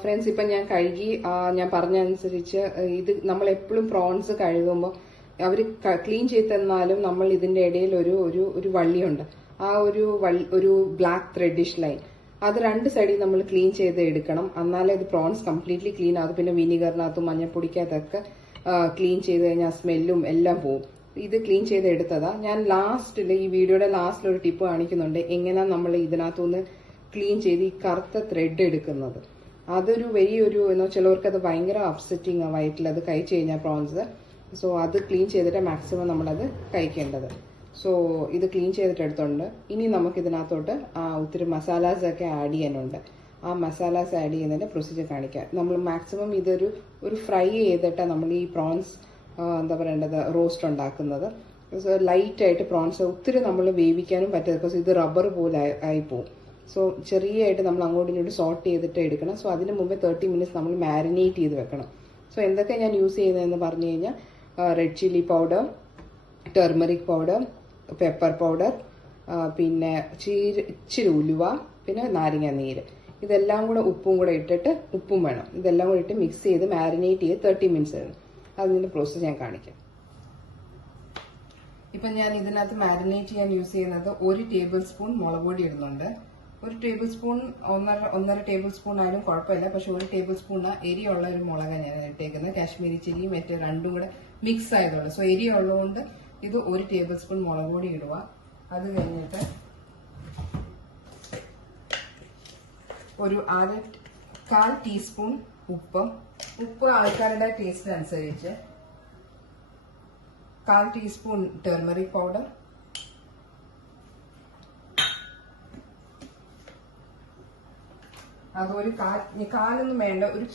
Friends, ഇപ്പം ഞാൻ കഴുകി ഞാൻ പറഞ്ഞ അനുസരിച്ച് ഇത് നമ്മൾ എപ്പോഴും പ്രോൺസ് കഴുകുമ്പോൾ അവർ ക്ലീൻ ചെയ്ത് തന്നാലും നമ്മൾ ഇതിന്റെ ഇടയിൽ ഒരു വള്ളിയുണ്ട്. ആ ഒരു ബ്ലാക്ക് ത്രെഡിഷ് ലൈൻ, അത് രണ്ട് സൈഡിൽ നമ്മൾ ക്ലീൻ ചെയ്ത് എടുക്കണം. എന്നാലേ ഇത് പ്രോൺസ് കംപ്ലീറ്റ്ലി ക്ലീൻ ആകും. പിന്നെ വിനീഗറിനകത്തും മഞ്ഞപ്പൊടിക്കകത്തൊക്കെ ക്ലീൻ ചെയ്ത് കഴിഞ്ഞാൽ സ്മെല്ലും എല്ലാം പോവും. ഇത് ക്ലീൻ ചെയ്ത് എടുത്തതാ. ഞാൻ ലാസ്റ്റിൽ ഈ വീഡിയോയുടെ ലാസ്റ്റിൽ ഒരു ടിപ്പ് കാണിക്കുന്നുണ്ട്, എങ്ങനെയാ നമ്മൾ ഇതിനകത്തുനിന്ന് ക്ലീൻ ചെയ്ത് ഈ കറുത്ത ത്രെഡ് എടുക്കുന്നത്. അതൊരു വലിയൊരു ചിലവർക്ക് അത് ഭയങ്കര അപ്സെറ്റിംഗ് ആ വയറ്റിൽ അത് കഴിച്ചു കഴിഞ്ഞാൽ പ്രോൺസ്. സോ അത് ക്ലീൻ ചെയ്തിട്ട് മാക്സിമം നമ്മളത് കഴിക്കേണ്ടത്. സോ ഇത് ക്ലീൻ ചെയ്തിട്ട് എടുത്തോണ്ട് ഇനി നമുക്ക് ഇതിനകത്തോട്ട് ഒത്തിരി മസാലാസ് ഒക്കെ ആഡ് ചെയ്യാനുണ്ട്. ആ മസാലാസ് ആഡ് ചെയ്യുന്നതിന്റെ പ്രൊസീജിയർ കാണിക്കാം. നമ്മൾ മാക്സിമം ഇതൊരു ഫ്രൈ ചെയ്തിട്ട് നമ്മൾ ഈ പ്രോൺസ് എന്താ പറയേണ്ടത് റോസ്റ്റ് ഉണ്ടാക്കുന്നത്. സോ ലൈറ്റായിട്ട് പ്രോൺസ് ഒത്തിരി നമ്മൾ വേവിക്കാനും പറ്റില്ല, ബിക്കോസ് ഇത് റബ്ബർ പോലെ ആയിപ്പോവും. സോ ചെറിയായിട്ട് നമ്മൾ അങ്ങോട്ടും ഇങ്ങോട്ടും സോട്ട് ചെയ്തിട്ട് എടുക്കണം. സോ അതിന് മുമ്പേ 30 മിനിറ്റ്സ് നമ്മൾ മാരിനേറ്റ് ചെയ്ത് വെക്കണം. സോ എന്തൊക്കെ ഞാൻ യൂസ് ചെയ്യുന്നതെന്ന് പറഞ്ഞു കഴിഞ്ഞാൽ red chilli powder, turmeric powder, pepper powder, പിന്നെ ഇച്ചിരി ഉലുവ, പിന്നെ നാരങ്ങ നീര്, ഇതെല്ലാം കൂടെ ഉപ്പും കൂടെ ഇട്ടിട്ട്, ഉപ്പും വേണം, ഇതെല്ലാം കൂടെ ഇട്ട് മിക്സ് ചെയ്ത് മാരിനേറ്റ് ചെയ്ത് 30 മിനിറ്റ്സ്. അതിന്റെ പ്രോസസ് ഞാൻ കാണിക്കാം. ഇപ്പൊ ഞാൻ ഇതിനകത്ത് മാരിനേറ്റ് ചെയ്യാൻ യൂസ് ചെയ്യുന്നത് 1 ടേബിൾ സ്പൂൺ മുളക് പൊടി ഇടുന്നുണ്ട്. 1 ടേബിൾ സ്പൂൺ, ഒന്നര ടേബിൾ സ്പൂൺ ആയാലും കുഴപ്പമില്ല. പക്ഷെ 1 ടേബിൾ സ്പൂൺ എരിയുള്ള ഒരു മുളകാണ് ഞാൻ ഇട്ടേക്കുന്നത്. കാശ്മീരി ചില്ലി മറ്റേ രണ്ടും കൂടെ മിക്സ് ആയതുകൊണ്ട്, സോ എരി ഉള്ളതുകൊണ്ട് ഇത് 1 ടേബിൾ സ്പൂൺ മുളക് പൊടി ഇടുക. അത് കഴിഞ്ഞിട്ട് ഒരു 1/4 ടീസ്പൂൺ ഉപ്പ് ആൾക്കാരുടെ ടേസ്റ്റ് അനുസരിച്ച്, 1/4 ടീസ്പൂൺ ടെർമറിക് പൗഡർ, അതൊരു കാലൊന്നും വേണ്ട, ഒരു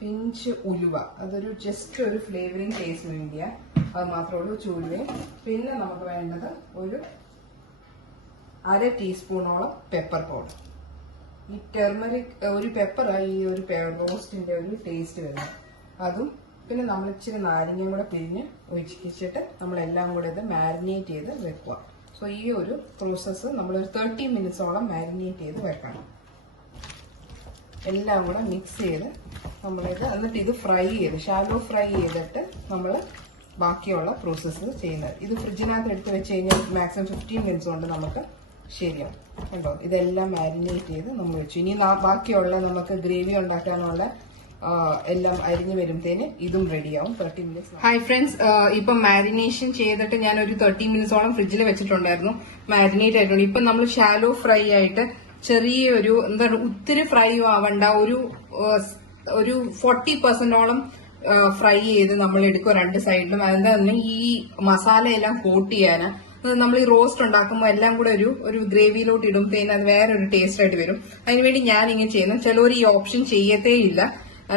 പിഞ്ച് ഉലുവ, അതൊരു ജസ്റ്റ് ഒരു ഫ്ലേവറിങ് ടേസ്റ്റ് വേണ്ടിയാ, അത് മാത്രമേ ഉള്ളൂ. ചൂടുവയും പിന്നെ നമുക്ക് വേണ്ടത് ഒരു 1/2 ടീസ്പൂണോളം പെപ്പർ പൗഡർ. ഈ ടെർമറിക് ഒരു പെപ്പറായി ഈ ഒരു റോസ്റ്റിന്റെ ഒരു ടേസ്റ്റ് വരുന്നത്. അതും പിന്നെ നമ്മൾ ഇച്ചിരി നാരങ്ങയും കൂടെ പിഴിഞ്ഞ് ഒഴിച്ചിട്ട് നമ്മളെല്ലാം കൂടെ ഇത് മാരിനേറ്റ് ചെയ്ത് വെക്കുക. സോ ഈ ഒരു പ്രോസസ്സ് നമ്മളൊരു 30 മിനിറ്റ്സോളം മാരിനേറ്റ് ചെയ്ത് വെക്കണം. എല്ലാം കൂടെ മിക്സ് ചെയ്ത് നമ്മളിത് എന്നിട്ട് ഇത് ഫ്രൈ ചെയ്ത് ഷാലോ ഫ്രൈ ചെയ്തിട്ട് നമ്മൾ ബാക്കിയുള്ള പ്രോസസ്സ് ചെയ്യുന്നത്. ഇത് ഫ്രിഡ്ജിനകത്ത് എടുത്ത് വെച്ച് കഴിഞ്ഞാൽ മാക്സിമം 15 മിനിറ്റ്സ് കൊണ്ട് നമുക്ക് ശരിയാവും. കണ്ടോ, ഇതെല്ലാം മാരിനേറ്റ് ചെയ്ത് നമ്മൾ വെച്ചു. ഇനി ബാക്കിയുള്ള നമുക്ക് ഗ്രേവി ഉണ്ടാക്കാനുള്ള എല്ലാം അരിഞ്ഞു വരുമ്പത്തേന് ഇതും റെഡിയാവും. 30 മിനിറ്റ്സ്. ഹായ് ഫ്രണ്ട്സ്, ഇപ്പൊ മാരിനേഷൻ ചെയ്തിട്ട് ഞാൻ ഒരു 30 മിനിറ്റ്സോളം ഫ്രിഡ്ജിൽ വെച്ചിട്ടുണ്ടായിരുന്നു. മാരിനേറ്റ് ആയിട്ടുണ്ട്. ഇപ്പൊ നമ്മൾ ഷാലോ ഫ്രൈ ആയിട്ട് ചെറിയൊരു എന്താണ് ഒത്തിരി ഫ്രൈ ആവണ്ട, ഒരു 40% ഫ്രൈ ചെയ്ത് നമ്മൾ എടുക്കുക രണ്ട് സൈഡിലും. അതെന്താ ഈ മസാലയെല്ലാം കോട്ട് ചെയ്യാന്. നമ്മൾ ഈ റോസ്റ്റ് ഉണ്ടാക്കുമ്പോൾ എല്ലാം കൂടെ ഒരു ഗ്രേവിയിലോട്ട് ഇടുമ്പോഴത്തേന് അത് വേറൊരു ടേസ്റ്റ് ആയിട്ട് വരും. അതിനുവേണ്ടി ഞാൻ ഇങ്ങനെ ചെയ്യുന്നു. ചിലവർ ഈ ഓപ്ഷൻ ചെയ്യത്തേ ഇല്ല,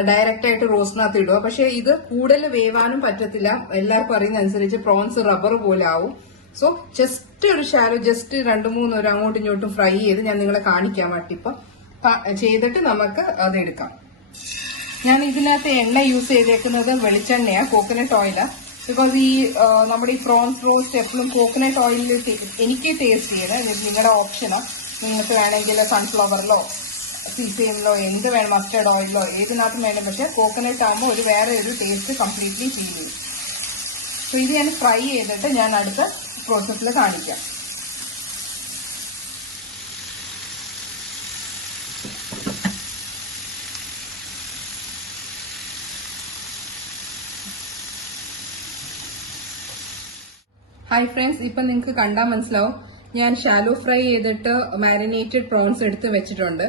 ഡയറക്റ്റ് ആയിട്ട് റോസ്റ്റിനകത്ത് ഇടുക. പക്ഷെ ഇത് കൂടുതൽ വേവാനും പറ്റത്തില്ല. എല്ലാവർക്കും അറിയുന്ന അനുസരിച്ച് പ്രോൺസ് റബ്ബർ പോലെ ആവും. സോ ജസ്റ്റ് ഒരു ഷാലോ, ജസ്റ്റ് 2-3 ഒരു അങ്ങോട്ടും ഇങ്ങോട്ടും ഫ്രൈ ചെയ്ത് ഞാൻ നിങ്ങളെ കാണിക്കാൻ വേണ്ടിപ്പം ചെയ്തിട്ട് നമുക്ക് അത് എടുക്കാം. ഞാൻ ഇതിനകത്ത് എണ്ണ യൂസ് ചെയ്തേക്കുന്നത് വെളിച്ചെണ്ണയാണ്, കോക്കനട്ട് ഓയിലാ. ബിക്കോസ് ഈ നമ്മുടെ ഈ പ്രോൺസ് റോസ്റ്റ് എപ്പോഴും കോക്കനട്ട് ഓയിലിൽ എനിക്ക് ടേസ്റ്റ് ചെയ്യുന്നത്. നിങ്ങളുടെ ഓപ്ഷനാണ്. നിങ്ങൾക്ക് വേണമെങ്കിൽ സൺഫ്ലവറിലോ സീസെയിമിലോ എന്ത് വേണം, മസ്റ്റേർഡ് ഓയിലോ ഏതിനകത്തും വേണം. പക്ഷെ കോക്കനട്ട് ആകുമ്പോൾ വേറെ ഒരു ടേസ്റ്റ് കംപ്ലീറ്റ്ലി ഫീൽ ചെയ്യും. സോ ഇത് ഞാൻ ഫ്രൈ ചെയ്തിട്ട് ഞാൻ അടുത്ത പ്രോസസ്സിൽ കാണിക്കാം. ഹായ് ഫ്രണ്ട്സ്, ഇപ്പൊ നിങ്ങൾക്ക് കണ്ടാൽ മനസ്സിലാവും ഞാൻ ഷാലോ ഫ്രൈ ചെയ്തിട്ട് മാരിനേറ്റഡ് പ്രോൺസ് എടുത്ത് വെച്ചിട്ടുണ്ട്.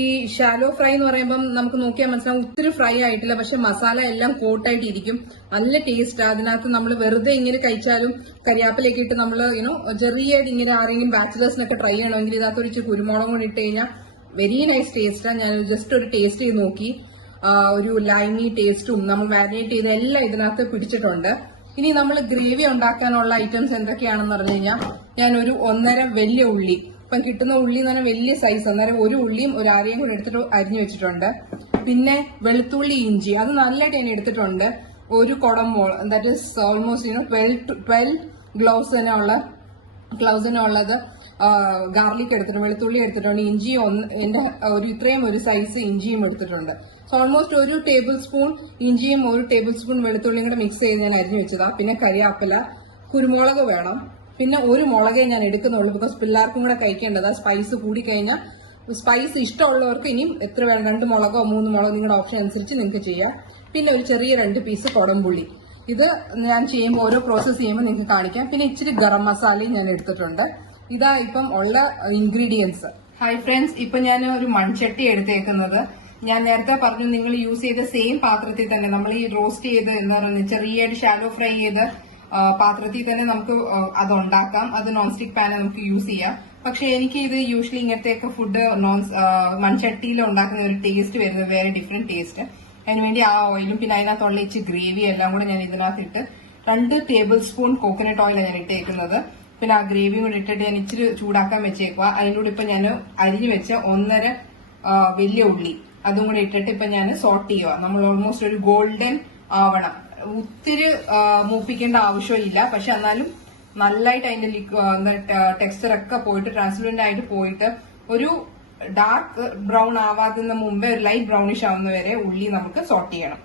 ഈ ഷാലോ ഫ്രൈ എന്ന് പറയുമ്പോൾ നമുക്ക് നോക്കിയാൽ മനസ്സിലാവും ഒത്തിരി ഫ്രൈ ആയിട്ടില്ല, പക്ഷെ മസാല എല്ലാം കോട്ടായിട്ടിരിക്കും. നല്ല ടേസ്റ്റ്. അതിനകത്ത് നമ്മൾ വെറുതെ ഇങ്ങനെ കഴിച്ചാലും കരിയാപ്പിലേക്ക് ഇട്ട് നമ്മൾ ചെറിയായിട്ട് ഇങ്ങനെ ആരെങ്കിലും ബാച്ചിലേഴ്സിനൊക്കെ ട്രൈ ചെയ്യണമെങ്കിൽ ഇതിനകത്ത് ഒരു കുരുമുളകും കൂടി ഇട്ട് കഴിഞ്ഞാൽ വെരി നൈസ് ടേസ്റ്റാണ്. ഞാൻ ജസ്റ്റ് ഒരു ടേസ്റ്റ് ചെയ്ത് നോക്കി. ഒരു ലൈമി ടേസ്റ്റും നമ്മൾ മാരിനേറ്റ് ചെയ്ത എല്ലാം ഇതിനകത്ത് പിടിച്ചിട്ടുണ്ട്. ഇനി നമ്മൾ ഗ്രേവി ഉണ്ടാക്കാനുള്ള ഐറ്റംസ് എന്തൊക്കെയാണെന്ന് പറഞ്ഞു കഴിഞ്ഞാൽ ഞാൻ ഒരു 1.5 വലിയ ഉള്ളി, ഇപ്പം കിട്ടുന്ന ഉള്ളി എന്ന് പറഞ്ഞാൽ വലിയ സൈസ്, അന്നേരം ഒരു ഉള്ളിയും ഒരു അരയും കൂടെ എടുത്തിട്ട് അരിഞ്ഞു വെച്ചിട്ടുണ്ട്. പിന്നെ വെളുത്തുള്ളി, ഇഞ്ചി അത് നല്ലതായിട്ട് ഞാൻ എടുത്തിട്ടുണ്ട്. ഒരു കുടംബോൾ, ദാറ്റ് ഇസ് ഓൾമോസ്റ്റ് 12 ഗ്ലൗസിനുള്ളത്. ഗാർലിക് എടുത്തിട്ടുണ്ട്, വെളുത്തുള്ളി എടുത്തിട്ടുണ്ട്, ഇഞ്ചി എന്റെ ഇത്രയും ഒരു സൈസ് ഇഞ്ചിയും എടുത്തിട്ടുണ്ട്. സോ ഓൾമോസ്റ്റ് 1 ടേബിൾ സ്പൂൺ ഇഞ്ചിയും 1 ടേബിൾ സ്പൂൺ വെളുത്തുള്ളിയും കൂടെ മിക്സ് ചെയ്ത് ഞാൻ അരിഞ്ഞു വെച്ചതാ. പിന്നെ കരിയാപ്പില, കുരുമുളക് വേണം. പിന്നെ ഒരു മുളകേ ഞാൻ എടുക്കുന്നുള്ളൂ, ബിക്കോസ് പിള്ളേർക്കും കൂടെ കഴിക്കേണ്ടതാ. സ്പൈസ് കൂടി കഴിഞ്ഞാൽ, സ്പൈസ് ഇഷ്ടമുള്ളവർക്ക് ഇനിയും എത്ര വേണം, 2 മുളകോ 3 മുളകോ നിങ്ങളുടെ ഓപ്ഷൻ അനുസരിച്ച് നിങ്ങൾക്ക് ചെയ്യാം. പിന്നെ ഒരു ചെറിയ 2 പീസ് കൊടംപുള്ളി. ഇത് ഞാൻ ചെയ്യുമ്പോൾ ഓരോ പ്രോസസ്സ് ചെയ്യുമ്പോൾ നിങ്ങൾക്ക് കാണിക്കാം. പിന്നെ ഇച്ചിരി ഗരം മസാലയും ഞാൻ എടുത്തിട്ടുണ്ട്. ഇതാ ഇപ്പം ഉള്ള ഇൻഗ്രീഡിയൻസ്. ഹായ് ഫ്രണ്ട്സ്, ഇപ്പൊ ഞാൻ ഒരു മൺചട്ടി എടുത്തേക്കുന്നത്. ഞാൻ നേരത്തെ പറഞ്ഞു നിങ്ങൾ യൂസ് ചെയ്ത സെയിം പാത്രത്തിൽ തന്നെ നമ്മൾ ഈ റോസ്റ്റ് ചെയ്ത് എന്താ പറയുക ചെറിയായിട്ട് ഷാലോ ഫ്രൈ ചെയ്ത് പാത്രത്തിൽ തന്നെ നമുക്ക് അത് ഉണ്ടാക്കാം. അത് നോൺ സ്റ്റിക് പാൻ നമുക്ക് യൂസ് ചെയ്യാം. പക്ഷെ എനിക്ക് ഇത് യൂഷ്വലി ഇങ്ങനത്തെയൊക്കെ ഫുഡ് മൺചട്ടിയിൽ ഉണ്ടാക്കുന്ന ഒരു ടേസ്റ്റ് വരുന്നത് വേറെ ഡിഫറെന്റ് ടേസ്റ്റ്. അതിനുവേണ്ടി ആ ഓയിലും പിന്നെ അതിനകത്തുള്ള ഇച്ചിരി ഗ്രേവി എല്ലാം കൂടെ ഞാൻ ഇതിനകത്തിട്ട് 2 ടേബിൾ സ്പൂൺ കോക്കനട്ട് ഓയിലാണ് ഞാൻ ഇട്ടേക്കുന്നത്. പിന്നെ ആ ഗ്രേവിയും കൂടെ ഇട്ടിട്ട് ഞാൻ ഇച്ചിരി ചൂടാക്കാൻ വെച്ചേക്കുക. അതിൻ്റെ കൂടെ ഇപ്പൊ ഞാൻ അരിഞ്ഞു വെച്ച 1.5 വലിയ ഉള്ളി അതും കൂടെ ഇട്ടിട്ട് ഇപ്പൊ ഞാൻ സോട്ട് ചെയ്യുക. നമ്മൾ ഓൾമോസ്റ്റ് ഒരു ഗോൾഡൻ ആവണം. ഒത്തിരി മൂപ്പിക്കേണ്ട ആവശ്യമില്ല, പക്ഷെ എന്നാലും നല്ലതായിട്ട് അതിന്റെ ടെക്സ്ചർ ഒക്കെ പോയിട്ട് ട്രാൻസ്പെറന്റ് ആയിട്ട് പോയിട്ട് ഒരു ഡാർക്ക് ബ്രൗൺ ആവാതിന് മുമ്പേ ഒരു ലൈറ്റ് ബ്രൗണിഷ് ആവുന്ന വരെ ഉള്ളി നമുക്ക് സോട്ട് ചെയ്യണം.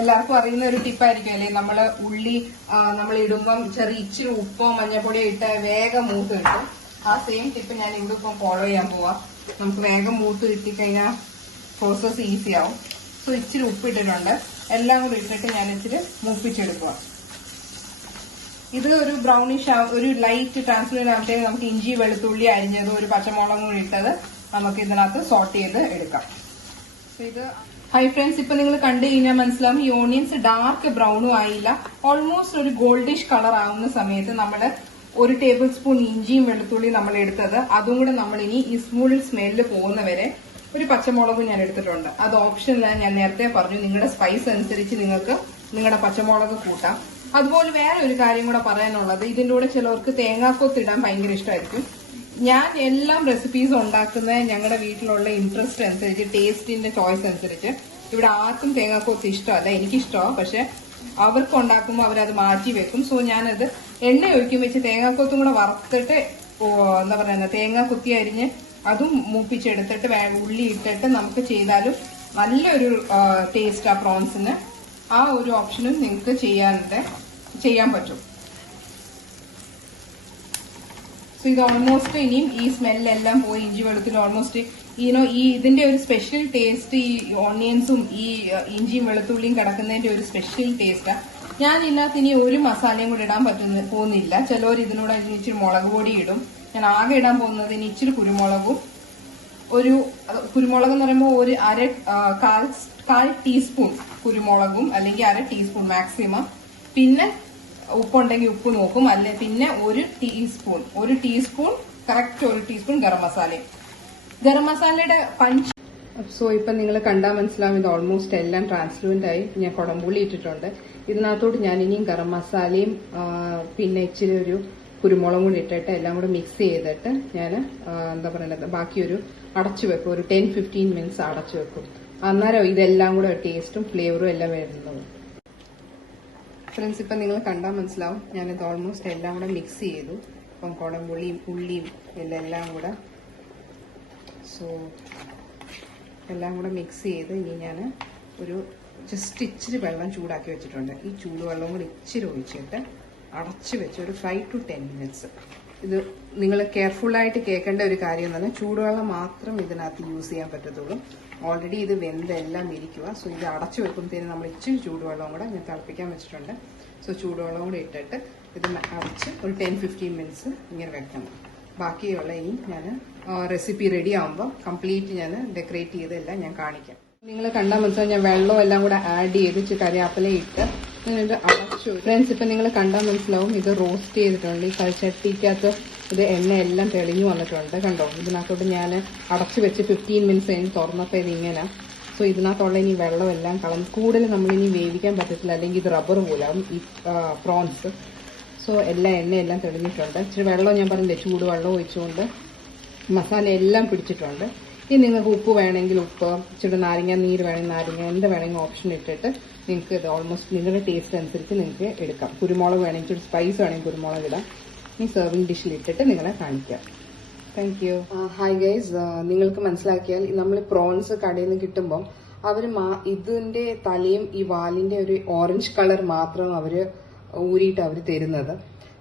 എല്ലാവർക്കും അറിയുന്ന ഒരു ടിപ്പായിരിക്കും അല്ലേ, നമ്മള് ഉള്ളി നമ്മൾ ഇടുമ്പം ഇച്ചിരി ഉപ്പോ മഞ്ഞപ്പൊടിയോ ഇട്ട് വേഗം മൂത്ത് കിട്ടും. ആ സെയിം ടിപ്പ് ഞാൻ ഇവിടെ ഇപ്പം ഫോളോ ചെയ്യാൻ പോവാ. നമുക്ക് വേഗം മൂത്ത് കിട്ടിക്കഴിഞ്ഞാൽ പ്രോസസ് ഈസി ആവും. സോ ഇച്ചിരി ഉപ്പിട്ടിട്ടുണ്ട്. എല്ലാം കൂടി ഇട്ടിട്ട് ഞാൻ ഇച്ചിരി മൂപ്പിച്ചെടുക്കുക. ഇത് ഒരു ബ്രൗണിഷ് ഒരു ലൈറ്റ് ട്രാൻസ്പെറന്റ് ആകുമ്പോഴത്തേക്ക് നമുക്ക് ഇഞ്ചി വെളുത്തുള്ളി അരിഞ്ഞത് ഒരു പച്ചമുളകും കൂടി ഇട്ടത് നമുക്ക് ഇതിനകത്ത് സോട്ട് ചെയ്ത് എടുക്കാം. ഇത് ഹൈ ഫ്രണ്ട്സ്, ഇപ്പൊ നിങ്ങൾ കണ്ടു കഴിഞ്ഞാൽ മനസ്സിലാവും ഈ ഓണിയൻസ് ഡാർക്ക് ബ്രൗണും ആയില്ല, ഓൾമോസ്റ്റ് ഒരു ഗോൾഡിഷ് കളർ ആവുന്ന സമയത്ത് നമ്മൾ 1 ടേബിൾ സ്പൂൺ ഇഞ്ചിയും വെളുത്തുള്ളിയും നമ്മൾ എടുത്തത് അതും കൂടെ നമ്മൾ ഇനി ഈ സ്മെല്ല് പോകുന്നവരെ ഒരു പച്ചമുളകും ഞാൻ എടുത്തിട്ടുണ്ട്. അത് ഓപ്ഷനിലാണ്. ഞാൻ നേരത്തെ പറഞ്ഞു നിങ്ങളുടെ സ്പൈസ് അനുസരിച്ച് നിങ്ങൾക്ക് നിങ്ങളുടെ പച്ചമുളക് കൂട്ടാം. അതുപോലെ വേറെ ഒരു കാര്യം കൂടെ പറയാനുള്ളത്, ഇതിന്റെ കൂടെ ചിലവർക്ക് തേങ്ങാക്കൊത്ത് ഇടാൻ ഭയങ്കര ഇഷ്ടമായിരിക്കും. ഞാൻ എല്ലാം റെസിപ്പീസ് ഉണ്ടാക്കുന്നത് ഞങ്ങളുടെ വീട്ടിലുള്ള ഇൻട്രസ്റ്റ് അനുസരിച്ച്, ടേസ്റ്റിന്റെ ചോയ്സ് അനുസരിച്ച്. ഇവിടെ ആർക്കും തേങ്ങാക്കൊത്ത് ഇഷ്ടമല്ല, എനിക്കിഷ്ടമാണ്. പക്ഷെ അവർക്ക് ഉണ്ടാക്കുമ്പോൾ അവരത് മാറ്റി വെക്കും. സോ ഞാനത് എണ്ണ ഒഴിക്കും വെച്ച് തേങ്ങാക്കൊത്തും കൂടെ വറുത്തിട്ട് എന്താ പറയുക തേങ്ങ കുത്തി അരിഞ്ഞ് അതും മൂപ്പിച്ചെടുത്തിട്ട് ഉള്ളി ഇട്ടിട്ട് നമുക്ക് ചെയ്താലും നല്ലൊരു ടേസ്റ്റ് ആ പ്രോൺസിന്. ആ ഒരു ഓപ്ഷനും നിങ്ങൾക്ക് ചെയ്യാൻ പറ്റും. സോ ഇത് ഓൾമോസ്റ്റ് ഇനിയും ഈ സ്മെല്ലെല്ലാം പോയി ഇഞ്ചി വെളുത്തുള്ളി ഓൾമോസ്റ്റ് ഈ ഇതിന്റെ ഒരു സ്പെഷ്യൽ ടേസ്റ്റ് ഈ ഓണിയൻസും ഈ ഇഞ്ചിയും വെളുത്തുള്ളിയും കിടക്കുന്നതിന്റെ ഒരു സ്പെഷ്യൽ ടേസ്റ്റാണ്. ഞാൻ ഇതിനകത്ത് ഇനി ഒരു മസാലയും കൂടി ഇടാൻ പോകുന്നില്ല. ചിലവർ ഇതിനോട് ഇച്ചിരി മുളക് പൊടി ഇടും. ഞാൻ ആകെ ഇടാൻ പോകുന്നത് ഇനി ഇച്ചിരി കുരുമുളകും, കുരുമുളക് എന്ന് പറയുമ്പോൾ ഒരു കാൽ ടീസ്പൂൺ കുരുമുളകും അല്ലെങ്കിൽ 1/2 ടീസ്പൂൺ മാക്സിമം. പിന്നെ ഉപ്പുണ്ടെങ്കിൽ ഉപ്പ് നോക്കും, അല്ലെ പിന്നെ ഒരു ടീസ്പൂൺ കറക്റ്റ് 1 ടീസ്പൂൺ ഗരം മസാലയുടെ പഞ്ച്. സോ ഇപ്പൊ നിങ്ങൾ കണ്ടാൽ മനസ്സിലാവും ഇത് ഓൾമോസ്റ്റ് എല്ലാം ട്രാൻസ്ലൂവന്റ് ആയി. ഞാൻ കുടംപുളി ഇട്ടിട്ടുണ്ട്. ഇതിനകത്തോട്ട് ഞാൻ ഇനിയും ഗരം മസാലയും പിന്നെ ഇച്ചിരി ഒരു കുരുമുളകും കൂടി ഇട്ടിട്ട് എല്ലാം കൂടി മിക്സ് ചെയ്തിട്ട് ഞാൻ എന്താ പറയുന്നത് ബാക്കി ഒരു അടച്ചു വെക്കും. ഒരു 10-15 മിനിറ്റ്സ് അടച്ചു വെക്കും. അന്നേരം ഇതെല്ലാം കൂടെ ടേസ്റ്റും ഫ്ലേവറും എല്ലാം വരുന്നത്. ഫ്രണ്ട്സ്, ഇപ്പം നിങ്ങൾ കണ്ടാൽ മനസ്സിലാവും ഞാനിത് ഓൾമോസ്റ്റ് എല്ലാം കൂടെ മിക്സ് ചെയ്തു. ഇപ്പം കുടംപുളിയും ഉള്ളിയും എല്ലാം കൂടെ എല്ലാം കൂടെ മിക്സ് ചെയ്ത് ഇനി ഞാൻ ഒരു ജസ്റ്റ് ഇച്ചിരി വെള്ളം ചൂടാക്കി വെച്ചിട്ടുണ്ട്. ഈ ചൂടുവെള്ളം കൂടി ഇച്ചിരി ഒഴിച്ചിട്ട് അടച്ചു വെച്ച് ഒരു 5 to 10 മിനിറ്റ്സ്. ഇത് നിങ്ങൾ കെയർഫുള്ളായിട്ട് കേൾക്കേണ്ട ഒരു കാര്യം എന്ന് പറഞ്ഞാൽ ചൂടുവെള്ളം മാത്രം ഇതിനകത്ത് യൂസ് ചെയ്യാൻ പറ്റത്തുള്ളൂ. ഓൾറെഡി ഇത് വെന്തെല്ലാം ഇരിക്കുക. സോ ഇത് അടച്ചു വെക്കുമ്പോഴത്തേന് നമ്മൾ ഇച്ചിരി ചൂടുവെള്ളം കൂടെ ഞാൻ തിളപ്പിക്കാൻ വെച്ചിട്ടുണ്ട്. സോ ചൂടുവെള്ളം കൂടി ഇട്ടിട്ട് ഇത് അടച്ച് ഒരു 10-15 മിനിറ്റ്സ് ഇങ്ങനെ വെക്കണം. ബാക്കിയുള്ള ഇനി ഞാൻ റെസിപ്പി റെഡി ആകുമ്പോൾ കംപ്ലീറ്റ് ഞാൻ ഡെക്കറേറ്റ് ചെയ്തെല്ലാം ഞാൻ കാണിക്കാം. നിങ്ങൾ കണ്ടാൽ മനസ്സിലാവും ഞാൻ വെള്ളം എല്ലാം കൂടെ ആഡ് ചെയ്ത് കരിയാപ്പില ഇട്ട് ഇത് അടച്ചു. ഫ്രണ്ട്സ്, ഇപ്പം നിങ്ങൾ കണ്ടാൽ മനസ്സിലാവും ഇത് റോസ്റ്റ് ചെയ്തിട്ടുണ്ട്. ഈ കൽച്ചട്ടിക്കകത്ത് ഇത് എണ്ണയെല്ലാം തെളിഞ്ഞു വന്നിട്ടുണ്ട്. കണ്ടോ, ഇതിനകത്തോട്ട് ഞാൻ അടച്ചു വെച്ച് 15 മിനിറ്റ്സ് കഴിഞ്ഞ് തുറന്നപ്പോൾ ഇത് ഇങ്ങനെ. സോ ഇതിനകത്തുള്ള ഇനി വെള്ളം എല്ലാം കളഞ്ഞ് കൂടുതൽ നമ്മളിനി വേവിക്കാൻ പറ്റത്തില്ല, അല്ലെങ്കിൽ ഇത് റബ്ബർ പോലാവും ഈ പ്രോൺസ്. സോ എണ്ണയെല്ലാം തെളിഞ്ഞിട്ടുണ്ട്. ഇച്ചിരി വെള്ളം ഞാൻ പറഞ്ഞില്ലേ ചൂടുവെള്ളം ഒഴിച്ചുകൊണ്ട് മസാല എല്ലാം പിടിച്ചിട്ടുണ്ട്. ഇനി നിങ്ങൾക്ക് ഉപ്പ് വേണമെങ്കിൽ ഉപ്പ്, ഇച്ചിരി നാരങ്ങ നീര് വേണമെങ്കിൽ നാരങ്ങ, എന്ത് വേണമെങ്കിൽ ഓപ്ഷൻ ഇട്ടിട്ട് നിങ്ങൾക്ക് ഇത് ഓൾമോസ്റ്റ് നിങ്ങളുടെ ടേസ്റ്റ് അനുസരിച്ച് നിങ്ങൾക്ക് എടുക്കാം. കുരുമുളക് വേണമെങ്കിൽ ഒരു സ്പൈസ് വേണമെങ്കിൽ കുരുമുളക് ഇടാം. ഈ സെർവിങ് ഡിഷിൽ ഇട്ടിട്ട് നിങ്ങളെ കാണിക്കാം. Thank you. ഹായ് ഗൈസ്, നിങ്ങൾക്ക് മനസ്സിലാക്കിയാൽ നമ്മൾ പ്രോൺസ് കടയിൽ നിന്ന് കിട്ടുമ്പം അവർ ഇതിന്റെ തലയും ഈ വാലിന്റെ ഒരു ഓറഞ്ച് കളർ മാത്രം അവര് ഊരിയിട്ട് അവർ തരുന്നത്.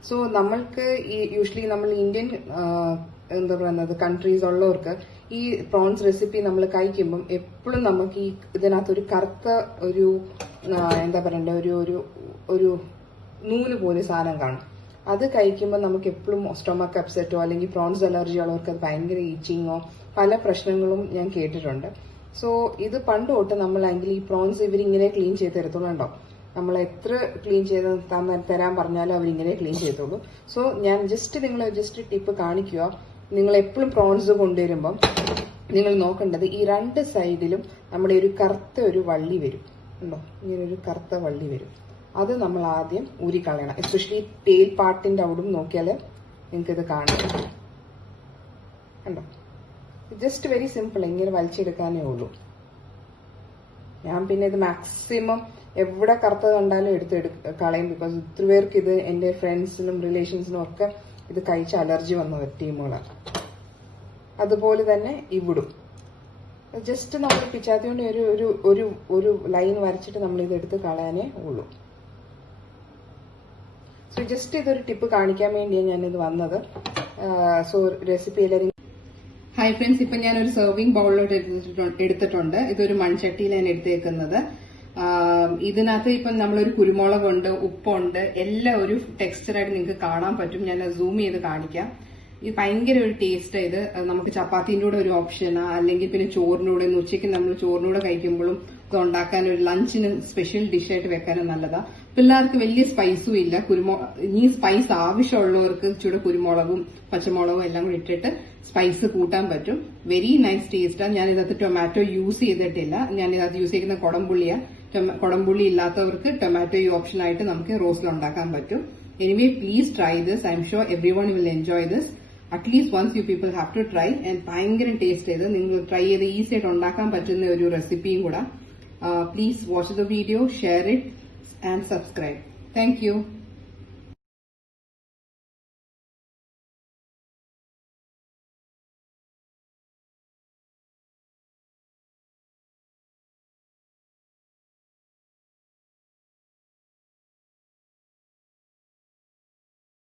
സോ നമ്മൾക്ക് ഈ യൂഷ്വലി നമ്മൾ ഇന്ത്യൻ എന്താ പറയുന്നത് കൺട്രീസ് ഉള്ളവർക്ക് ഈ പ്രോൺസ് റെസിപ്പി നമ്മൾ കഴിക്കുമ്പം എപ്പോഴും നമുക്ക് ഈ ഇതിനകത്ത് ഒരു കറുത്ത ഒരു എന്താ പറയണ്ട ഒരു നൂല് പോലെ സാധനം കാണും. അത് കഴിക്കുമ്പോൾ നമുക്ക് എപ്പോഴും സ്റ്റൊമക്ക് അപ്സെറ്റോ അല്ലെങ്കിൽ പ്രോൺസ് അലർജി ഉള്ളവർക്ക് അത് ഭയങ്കര ഈച്ചിങ്ങോ പല പ്രശ്നങ്ങളും ഞാൻ കേട്ടിട്ടുണ്ട്. സോ ഇത് പണ്ട് തൊട്ട് നമ്മളെങ്കിൽ ഈ പ്രോൺസ് ഇവരിങ്ങനെ ക്ലീൻ ചെയ്ത് തരത്തുള്ളൂ. നമ്മൾ എത്ര ക്ലീൻ ചെയ്ത് തരാൻ പറഞ്ഞാലും അവരിങ്ങനെ ക്ലീൻ ചെയ്തോളൂ. സോ ഞാൻ നിങ്ങളെ ടിപ്പ് കാണിക്കുക. നിങ്ങൾ എപ്പോഴും പ്രോൺസ് കൊണ്ടുവരുമ്പം നിങ്ങൾ നോക്കേണ്ടത് ഈ രണ്ട് സൈഡിലും നമ്മുടെ ഒരു കറുത്ത ഒരു വള്ളി വരും ഉണ്ടോ, ഇങ്ങനെ ഒരു കറുത്ത വള്ളി വരും. അത് നമ്മൾ ആദ്യം ഊരിക്കളയണം. എസ്പെഷ്യലി ടെയിൽ പാർട്ടിന്റെ അവിടും നോക്കിയാൽ നിങ്ങൾക്കിത് കാണാം കണ്ടോ. ജസ്റ്റ് വെരി സിമ്പിൾ, ഇങ്ങനെ വലിച്ചെടുക്കാനേ ഉള്ളൂ. ഞാൻ പിന്നെ ഇത് മാക്സിമം എവിടെ കറുത്തത് കണ്ടാലും കളയും. ബിക്കോസ് ഒത്തിരി പേർക്ക് ഇത് എന്റെ ഫ്രണ്ട്സിനും റിലേഷൻസിനും ഒക്കെ ഇത് കഴിച്ച് അലർജി വന്ന ടീമുകളാണ്. അതുപോലെ തന്നെ ഇവിടും ജസ്റ്റ് നമ്മൾ പിച്ചാത്തി കൊണ്ട് ഒരു ലൈൻ വരച്ചിട്ട് നമ്മൾ ഇത് എടുത്ത് കളയാനേ ഉള്ളൂ. സോ ജസ്റ്റ് ഇതൊരു ടിപ്പ് കാണിക്കാൻ വേണ്ടിയാണ് ഞാനിത് വന്നത്. സോ റെസിപ്പി എല്ലാവരും. ഹായ് ഫ്രണ്ട്സ്, ഇപ്പൊ ഞാൻ ഒരു സെർവിങ് ബൗളിലോട്ട് എടുത്തിട്ടുണ്ട്. ഇതൊരു മൺചട്ടിയിലാണ് എടുത്തേക്കുന്നത്. ഇതിനകത്ത് ഇപ്പം നമ്മളൊരു കുരുമുളകുണ്ട്, ഉപ്പുണ്ട്, എല്ലാം ഒരു ടെക്സ്ചറായിട്ട് നിങ്ങൾക്ക് കാണാൻ പറ്റും. ഞാൻ സൂം ചെയ്ത് കാണിക്കാം. ഇത് ഭയങ്കര ഒരു ടേസ്റ്റ്. ഇത് നമുക്ക് ചപ്പാത്തിന്റെ കൂടെ ഒരു ഓപ്ഷനാ, അല്ലെങ്കിൽ പിന്നെ ചോറിനൂടെ ഉച്ചയ്ക്ക് നമ്മൾ ചോറിനൂടെ കഴിക്കുമ്പോഴും ഇത് ഉണ്ടാക്കാൻ ഒരു ലഞ്ചിന് സ്പെഷ്യൽ ഡിഷായിട്ട് വെക്കാനും നല്ലതാ. പിള്ളേർക്ക് വലിയ സ്പൈസും ഇല്ല. ഇനി സ്പൈസ് ആവശ്യമുള്ളവർക്ക് ചൂടെ കുരുമുളകും പച്ചമുളകും എല്ലാം കൂടി ഇട്ടിട്ട് സ്പൈസ് കൂട്ടാൻ പറ്റും. വെരി നൈസ് ടേസ്റ്റാണ്. ഞാൻ ഇതിനകത്ത് ടൊമാറ്റോ യൂസ് ചെയ്തിട്ടില്ല. ഞാൻ ഇതിനകത്ത് യൂസ് ചെയ്യുന്ന കുടംപുള്ളിയാണ്. കുടംപുള്ളി ഇല്ലാത്തവർക്ക് ടൊമാറ്റോ ഈ ഓപ്ഷൻ ആയിട്ട് നമുക്ക് റോസ്റ്റിൽ ഉണ്ടാക്കാൻ പറ്റും. Anyway please try this. I am sure everyone will enjoy this. At least once you people have to try. And ഭയങ്കര ടേസ്റ്റ് ചെയ്ത് നിങ്ങൾ ട്രൈ ചെയ്ത് ഈസി ആയിട്ട് ഉണ്ടാക്കാൻ പറ്റുന്ന ഒരു റെസിപ്പിയും കൂടെ. Please watch the video, share it and subscribe. Thank you.